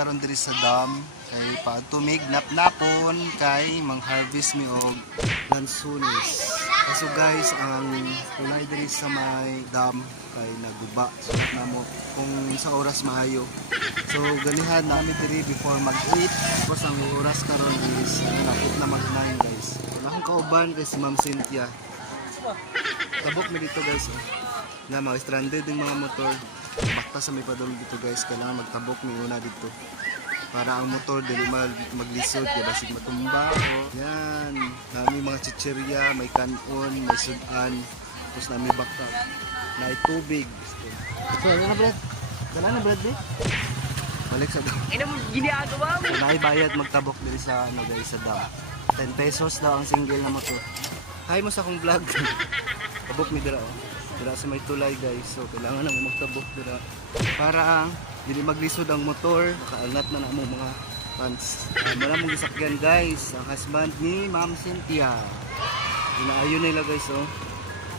karon diri sa dam kay patumig napon kay mang-harvest mi og lansones. So guys, ang tulay diri sa may dam kay naguba. So namo kung sa oras maayo. So ganihan namin diri before mag-eat. Tapos ang oras karon is napit na mag-9 guys. Wala akong kauban kay si Ma'am Cynthia. Tabok mi dito guys. Na mga stranded yung mga motor. Bakta sa may padulog dito guys. Kailangan magtabok mi una dito. Para ang motor dili maglisod kaya basig matumba o yan nami mga chichirya, may kanon, may sudan, tapos nami bakta na tubig. So ano na bread? Dala na bread eh? Balik sa dam. Ina mo ginagawa mo. Naibayad magtabok diri sa ano guys sa dam. 10 pesos daw ang single na motor. Hi mo sa akong vlog. Tabok mi dira oh. Dira sa may tulay guys. So kailangan na magtabok dira para ang dili maglisod ang motor, makaangat na namo mga fans. Maraming gisakyan guys, ang husband ni Ma'am Cynthia. Inaayo nila guys oh.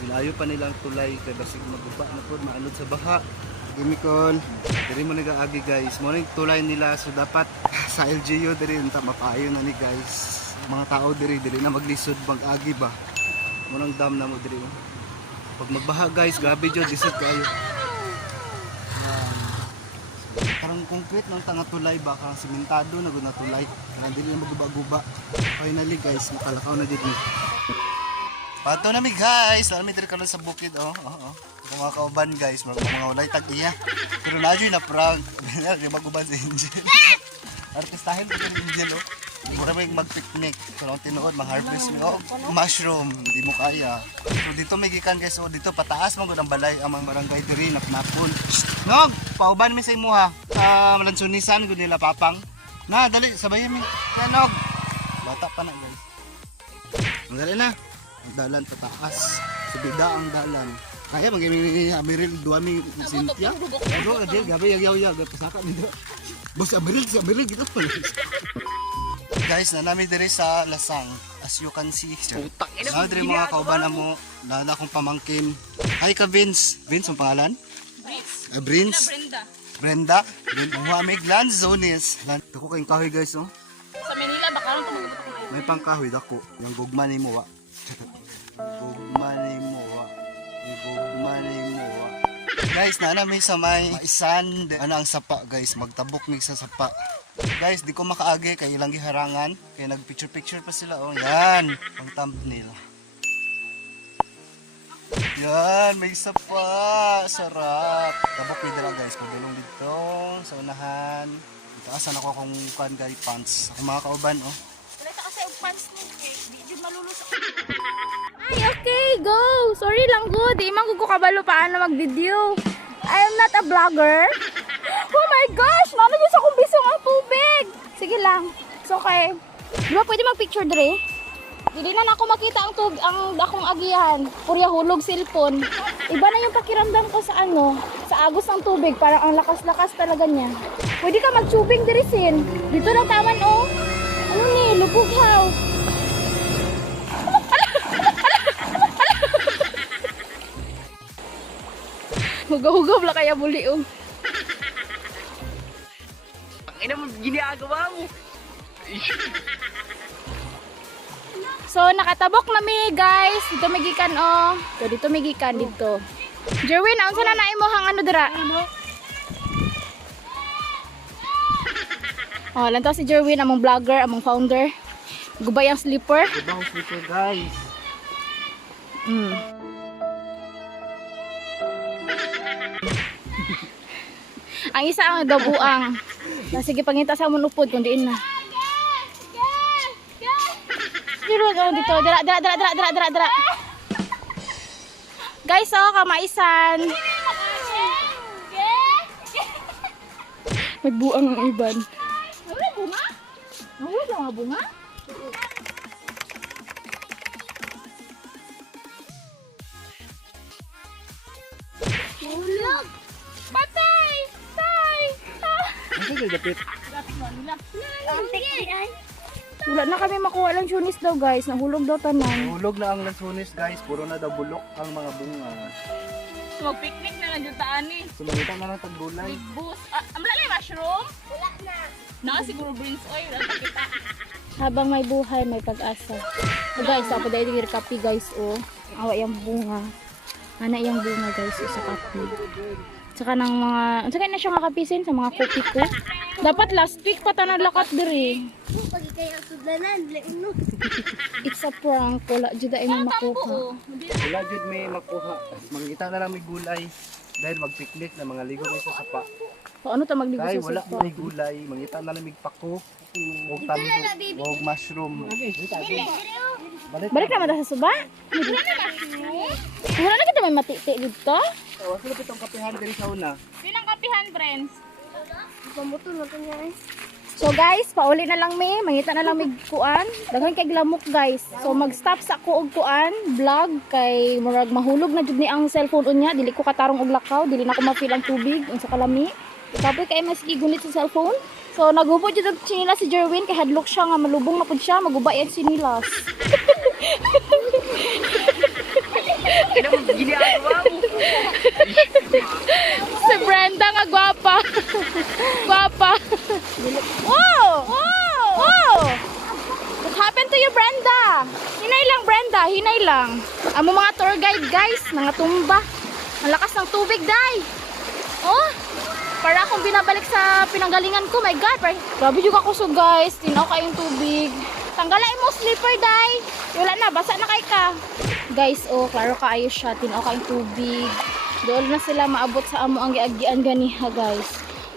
Inaayo pa nilang tulay kay basig maguba na pod maanod sa baha. Gimikon, diri mo nagaagi guys. Mo ning tulay nila so dapat sa LGU diri unta mapaayo na ni guys. Mga tao diri na maglisod mag-agi ba. Mo nang dam na mo diri. Pag magbaha guys, grabe jud lisod kayo. Parang concrete ng tanga tulay ba kang simentado na gud na tulay. Kaya dili na maguba-guba. Finally guys, makalakaw na dito. Pato na mi guys, alam mi diri karon sa bukid oh. Kung mga kauban guys, mga walay tag-iya. Pero nadyo na prank. Di maguban si Angel. Artistahin ko yung Angel oh. Mura may mag-picnic. Kung ako tinuod, mag-harvest mi oh. Mushroom, hindi mo kaya. So dito may gikan guys oh, dito pataas man gud ang balay ang mga barangay diri napnapon. Nog, pauban mi sa imo ha. Malansunisan gud nila papang. Na, dali sabayan mi. Kaya nog. Bata pa na guys. Dali na. Ang dalan pataas. Subida ang dalan. Kaya magimi Amiril duami Cynthia. Ano adil gabi yaw-yaw pasaka mi. Bos Amiril gito pa. Guys, nanami diri sa Lasang. As you can see. Putang ina Sa diri mga kauban mo, nada akong pamangkin. Hi ka Vince. Vince ang pangalan? Vince. Brenda. Brenda. May glanzones. Dako kayong kahoy guys oh. Sa Manila baka lang to. May pangkahoy dako. Yung gugma ni mo wa. Gugma ni mo wa. Gugma ni mo wa. Guys, na may sa may isan ano ang sapa guys, magtabok mig sa sapa. Guys, di ko makaagi kay ilang giharangan kay nagpicture pa sila oh. Yan, ang thumbnail. Yan, may sapa, sarap. Tabok mi dira guys, pagdulong dito sa unahan. Dito asan ako akong kan guys pants. Ako mga kauban oh. Wala ta kasi og pants ni di jud maluluso. Ay, okay, go! Sorry lang go, di man ko kabalo paano mag-video. I am not a vlogger. Oh my gosh! Mama, gusto kong bisong ang tubig! Sige lang. It's okay. Di ba pwede mag-picture dre? Hindi na ako makita ang akong agihan. Purya hulog cellphone. Iba na yung pakiramdam ko sa ano, sa agos ng tubig. Parang ang lakas-lakas talaga niya. Pwede ka mag-tubing dre, Sin. Dito na taman, oh. Ano ni? Lubughaw. Hugaw-hugaw la kaya muli oh. Ina mo ginagawa mo. So nakatabok na mi guys. Dito magikan oh. So dito magikan dito. Jerwin, unsa na naimo hang ano dira? Oh, lantaw si Jerwin among vlogger, among founder. Gubay ang slipper. Ibang slipper guys. Ang isa ang dabuang. Sige pangita sa among upod kun diin na. Dito dito dira. Guys, oh, kamaisan. Nagbuang ang iban. Wala bunga? Wala nga bunga? Hulog. Patay! Tay! Ano ba dapit? Wala na kami makuha lang tunis daw guys. Nahulog daw tanan. Hulog na ang lansones guys, puro na daw bulok ang mga bunga. mag-picnic na lang yung taan eh. Sumangita na lang tagbulay. Big boost. Amla na yung mushroom? Wala na. Siguro beans oil. Wala kita. Habang may buhay, may pag-asa. So guys, ako dahil yung kape guys, oh. Awa yung bunga. Ana yung bunga guys, oh, sa kape. Tsaka ng mga, tsaka na siya makapisin sa mga kopi ko. Dapat last week pa tanan lakat diri. Pag kaya sudanan, leon no. It's a prank. Wala dyan ay may makuha. Wala jud may makuha. Mangita na lang may gulay. Dahil mag-picnic na mga ligo kayo sa sapa. Paano ta magligo Dahil sa wala sofa? may gulay. Mangita na lang may pako. Huwag tambo. Huwag mushroom. Balik naman ta sa suba? Wala na kita may matiti dito? Oh, sila pitong kapehan diri sa una. Sinang kapihan, friends? Pamuto na to niya eh. So guys, pauli na lang mi, mangita na lang mig kuan. Daghan kay glamok guys. So mag-stop sa ako og kuan, vlog kay murag mahulog na jud ni ang cellphone unya, dili ko katarong og lakaw, dili na ko ma-feel ang tubig unsa kalami. Sabi kay mas gigunit sa cellphone. So nagubo jud og sinilas si Jerwin kay hadlok siya nga malubong na pud siya, maguba yan sinilas. Ina mo ginagawa mo. Si Brenda nga gwapa. Gwapa. Wow! Wow! Wow! What happened to you, Brenda? Hinay lang, Brenda. Hinay lang. Amo mga tour guide, guys. Nangatumba. Ang lakas ng tubig, day. Oh! Para akong binabalik sa pinanggalingan ko. My God. Grabe juga ko so, guys. Tinaw kayong tubig. Tanggalay mo slipper, day. Wala na. Basa na kay ka. Guys, oh. Klaro kaayo siya. Tinaw kayong tubig. Doon na sila maabot sa amo ang giagian ganiha, guys.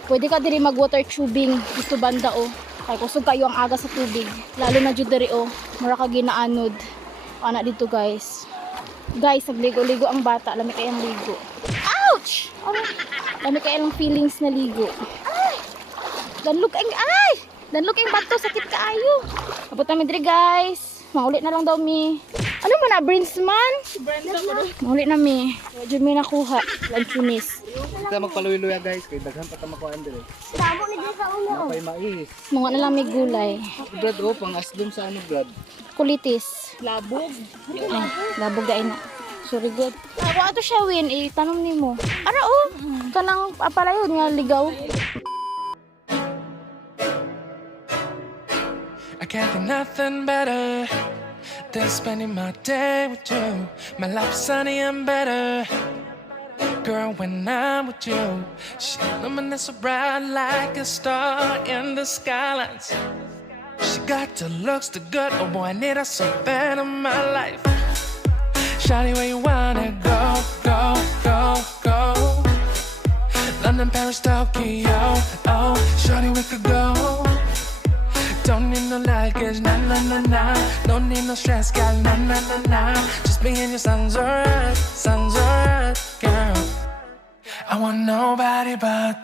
Pwede ka diri mag water tubing dito banda, oh. Kay kusog kayo ang aga sa tubig. Lalo na jud diri, oh. Mura ka ginaanod. Ana dito, guys. Guys, nagligo-ligo ang bata. Lami kayang ligo. Ouch! Lami kayang feelings na ligo. Ay! Danlog ang bato. Sakit kaayo. Abot namin diri, guys. Maulit na lang daw mi. Ano mo na, Brinsman? Brenda ko rin. Maulit na mi. Diyan mi nakuha. Lanchunis. Kita magpaluy-luya guys. Kay daghan pa ta makuhaan diri. Damo ni dito sa ulo. Kay mais. Mga na lang may gulay. Brad, oh, pang asdom sa ano, Brad? Kulitis. Labog. Ay, labog gain na. Sorry, good. Ako ato siya, Win. Tanong ni mo. Ara, oh. Kanang apalayon nga ligaw. I can't think nothing better than spending my day with you. My life's sunny and better, girl, when I'm with you. She luminous so bright like a star in the skylines. She got the looks, the good, oh boy, I need her so bad in my life. Shawty, where you wanna go, go, go, go? London, Paris, Tokyo, oh, shawty, we could go. Don't need no luggage, nah, nah, nah, nah. Don't need no stress, girl, nah, nah, nah, nah. Just be in your sun's alright, girl. I want nobody but